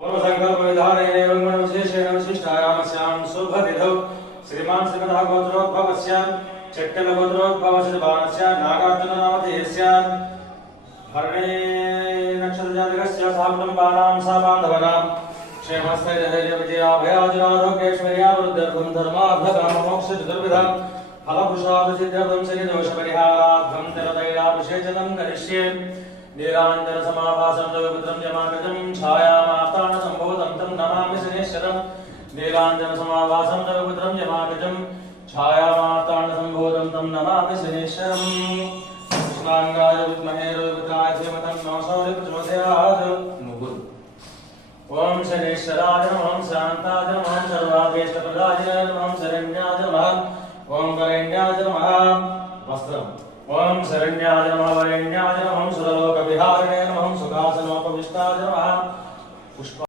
पूर्वसंकल्प विधानेन विशेषेण विशिष्टायामस्यां शुभतिथौ श्रीमान् श्रीमतः गोत्रोद्भवस्य चट्टलगोत्रोद्भवस्य बाणस्य नागार्जुननामधेयस्य भरणे नक्षत्रजातकस्य साकुटुम्बानां साबान्धवानां क्षेमस्थैर्यविजयाभयाजुरारोग्यैश्वर्यावृद्ध्यर्थं धर्मार्थकाममोक्षचतुर्विधं फलपुरुषार्थसिद्ध्यर्थं शनिदोषपरिहारार्थं जलतैलाभिषेचनं करिष्ये नीलाञ्जनसमाभासं तवपुत्रं यमागजं छायामाप्तानसम्भूतं तं नमामि शनेश्वरं नीलाञ्जनसमाभासं तवपुत्रं यमागजं छायामाप्तानसम्भूतं तं नमामि शनेश्वरं कृष्णाङ्गाय विद्महे रुद्राय धीमहि तन्नो प्रचोदयात्। ओम शनेश्वराय नमः शान्ताय नमः सर्वाभीष्टप्रदाय नमः शरण्याय नमः ओम वरेण्याय नमः वस्त्रम् ओम शरण्याय नमः वरेण्याय नमः सुरलोकविहारिणे नमः सुखासनोपविष्टाय नमः